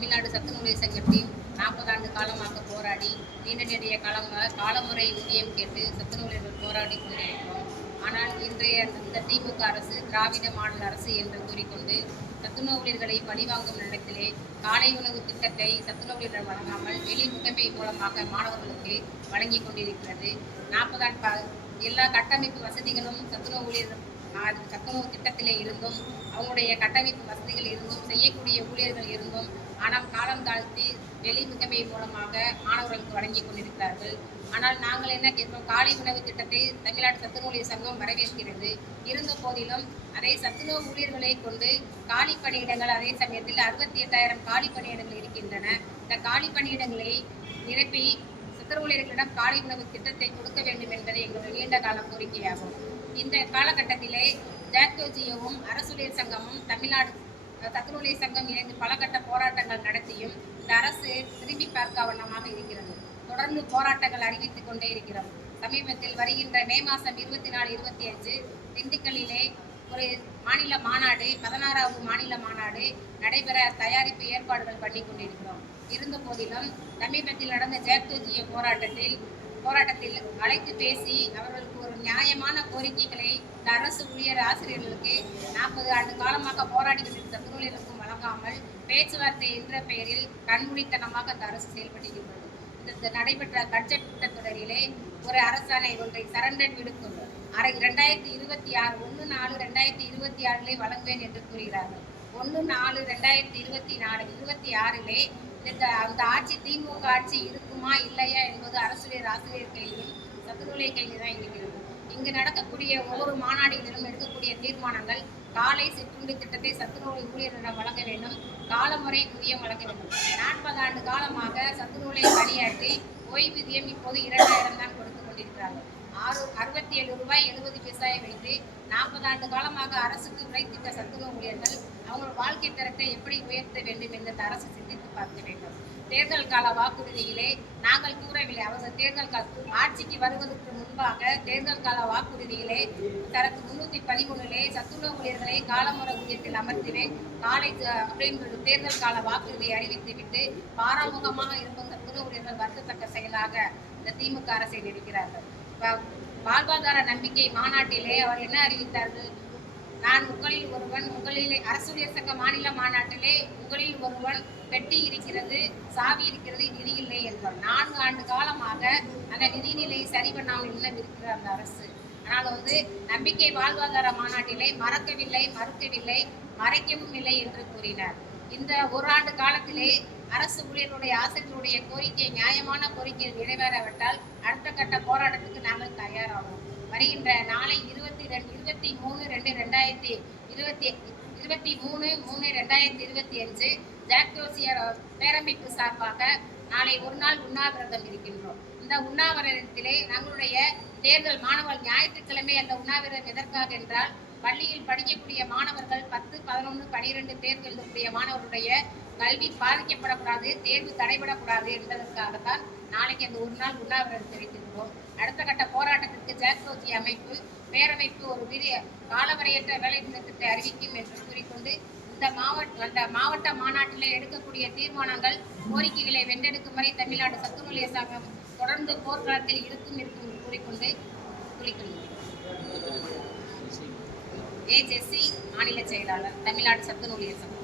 தமிழ்நாடு சத்துணவு சங்கத்தின் நாற்பது ஆண்டு காலமாக போராடி நீண்ட நெடிய காலமாக காலமுறை ஊதியம் கேட்டு சத்துணவுகள் போராடி கொண்டிருக்கிறோம். ஆனால் இன்றைய இந்த திமுக அரசு திராவிட மாடல் அரசு என்று கூறிக்கொண்டு சத்துணவு ஊழியர்களை பழிவாங்கும் நிலத்திலே காலை உணவு திட்டத்தை சத்துணவு ஊழியர்கள் வழங்காமல் வெளி முகமை மூலமாக மாணவர்களுக்கு வழங்கி கொண்டிருக்கிறது. நாற்பதாண்டு எல்லா கட்டமைப்பு வசதிகளும் சத்துணவு ஊழியர் சத்துணவு திட்டத்திலே இருந்தும் அவங்களுடைய கட்டமைப்பு வசதிகள் இருந்தும் செய்யக்கூடிய ஊழியர்கள் இருந்தும் ஆனால் காலம் தாழ்த்தி வெளி முகமை மூலமாக மாணவர்களுக்கு வழங்கி கொண்டிருக்கிறார்கள். ஆனால் நாங்கள் என்ன கேட்கிறோம்? காலை உணவு திட்டத்தை தமிழ்நாடு சத்துணவு சங்கம் வரவேற்கிறது. இருந்த போதிலும் அதே சத்துணவு ஊழியர்களை கொண்டு காலி பணியிடங்கள் அதே சமயத்தில் அறுபத்தி எட்டாயிரம் காலி பணியிடங்கள் இருக்கின்றன. இந்த காலி பணியிடங்களை நிரப்பி சத்துணவு ஊழியர்களிடம் காலை உணவு திட்டத்தை கொடுக்க வேண்டும் என்பது எங்களுடைய நீண்ட கால கோரிக்கையாகும். இந்த காலகட்டத்திலே ஜாக்டோஜியோவும் அரசுழியர் சங்கமும் தமிழ்நாடு சத்துணவுலியர் சங்கம் இணைந்து பல கட்ட போராட்டங்கள் நடத்தியும் இந்த அரசு திரும்பி பார்க்க வண்ணமாக இருக்கிறது. தொடர்ந்து போராட்டங்கள் அறிவித்துக் கொண்டே இருக்கிறோம் சமீபத்தில் வருகின்ற மே மாதம் இருபத்தி நாலு இருபத்தி அஞ்சு திண்டுக்கல்லிலே ஒரு மாநில மாநாடு பதினாறாவது மாநில மாநாடு நடைபெற தயாரிப்பு ஏற்பாடுகள் பண்ணி கொண்டிருக்கிறோம். இருந்த போதிலும் சமீபத்தில் நடந்த ஜெயத்தூஜிய போராட்டத்தில் போராட்டத்தில் அழைத்து பேசி அவர்களுக்கு ஒரு நியாயமான கோரிக்கைகளை அரசு ஊழியர் ஆசிரியர்களுக்கு நாற்பது ஆண்டு காலமாக போராடி கொண்டிருந்த சத்துணூழியருக்கும் வழங்காமல் பேச்சுவார்த்தை என்ற பெயரில் கண்மூடித்தனமாக அந்த அரசு செயல்பட்டிருக்கிறது. இந்த- நடைபெற்ற பட்ஜெட் கூட்டத்தொடரிலே ஒரு அரசாணை ஒன்றை சரண்டர் விடுக்கும். அரை ரெண்டாயிரத்தி இருபத்தி ஆறு ஒன்று நாலு ரெண்டாயிரத்தி இருபத்தி ஆறிலே வழங்குவேன் என்று கூறுகிறார்கள். ஒன்று நாலு ரெண்டாயிரத்தி இருபத்தி நாலு இருபத்தி ஆறிலே இந்த அந்த ஆட்சி திமுக ஆட்சி இருக்குமா இல்லையா என்பது அரசுடைய ஆசிரியர் கையிலும் சத்துருடைய கையில் தான் இருக்கிறது. இங்கு நடக்கக்கூடிய ஒவ்வொரு மாநாடுகளிலும் எடுக்கக்கூடிய தீர்மானங்கள் காலை சிற்றுண்டி திட்டத்தை சத்துணவு ஊழியர்களிடம் வழங்க வேண்டும் காலமுறை ஊதியம் வழங்க வேண்டும். நாற்பது ஆண்டு காலமாக சத்துணவுளை பணியாற்றி ஓய்வூதியம் இப்போது இரண்டாயிரம் தான் கொடுத்து கொண்டிருக்கிறார்கள். ஆறு அறுபத்தி ஏழு ரூபாய் எழுபது பைசாயை வைத்து நாற்பது ஆண்டு காலமாக அரசுக்கு உழைத்திட்ட சத்துணவு ஊழியர்கள் அவங்களோட வாழ்க்கை தரத்தை எப்படி உயர்த்த வேண்டும் என்று அரசு பார்க்க வேண்டும் தேர்தல் கால வாக்குறுதியிலே நாங்கள் கூறவில்லை. அவர்கள் தேர்தல் கால ஆட்சிக்கு வருவதற்கு முன்பாக தேர்தல் கால வாக்குறுதியிலே தனக்கு முன்னூத்தி பதிமூணுலே சத்துணவு ஊழியர்களை காலமுறை ஊதியத்தில் அமர்த்துவேன் நாளை அப்படின்னு தேர்தல் கால வாக்குறுதியை அறிவித்துவிட்டு பாராமுகமாக இருக்கும் சத்துணவு ஊழியர்கள் வருத்தத்தக்க செயலாக இந்த திமுக அரசை இருக்கிறார்கள் வாழ்வாதார நம்பிக்கை மாநாட்டிலே அவர் என்ன அறிவித்தார்கள்? நான் உங்களில் ஒருவன் உங்களிலே அரசுடைய சங்க மாநில மாநாட்டிலே உங்களில் ஒருவன் பெட்டி இருக்கிறது சாவி இருக்கிறது நிதி இல்லை என்றார் நான்கு ஆண்டு காலமாக அந்த நிதிநிலை சரி பண்ணாமல் இல்லம் இருக்கிற அந்த அரசு. ஆனால் வந்து நம்பிக்கை வாழ்வாதார மாநாட்டிலே மறக்கவில்லை மறுக்கவில்லை மறைக்கவும் இல்லை என்று கூறினார். இந்த ஒரு ஆண்டு காலத்திலே அரசு ஊழியர்களுடைய ஆசிரியர்களுடைய கோரிக்கை நியாயமான கோரிக்கை நிறைவேறாவிட்டால் அடுத்த கட்ட போராட்டத்துக்கு நாங்கள் தயாராகும் வருகின்ற நாளை இருபது இருபத்தி மூணு ரெண்டு ரெண்டாயிரத்தி இருபத்தி இருபத்தி மூணு மூணு ரெண்டாயிரத்தி இருபத்தி அஞ்சு ஜாக்டோசியர் பேரமைப்பு சார்பாக நாளை ஒரு நாள் உண்ணாவிரதம் இருக்கின்றோம். இந்த உண்ணாவிரதத்திலே நம்மளுடைய தேர்தல் மாணவர் ஞாயிற்றுக்கிழமை அந்த உண்ணாவிரதம் எதற்காக என்றால் பள்ளியில் படிக்கக்கூடிய மாணவர்கள் பத்து பதினொன்று பனிரெண்டு தேர்வு எழுதக்கூடிய மாணவர்களுடைய கல்வி பாதிக்கப்படக்கூடாது தேர்வு தடைபடக்கூடாது என்பதற்காகத்தான் நாளைக்கு அந்த ஒரு நாள் உண்ணாவிரதம் தெரிவித்திருக்கிறோம் அடுத்த கட்ட போராட்டத்திற்கு ஜாக்டோஜி அமைப்பு பேரமைப்பு ஒரு விரிய காலவரையற்ற வேலை நிறுத்தத்தை அறிவிக்கும் என்று கூறிக்கொண்டு இந்த மாவட்ட அந்த மாவட்ட மாநாட்டில் எடுக்கக்கூடிய தீர்மானங்கள் கோரிக்கைகளை வென்றெடுக்கும் வரை தமிழ்நாடு சத்துணவுலிய சங்கம் தொடர்ந்து போர்க்களத்தில் இருக்கும் இருக்கும் என்று கூறிக்கொண்டு குறிக்கொள்கிறேன். ஏஜெஸ்சி மாநில செயலாளர் தமிழ்நாடு சத்துணவுலிய சங்கம்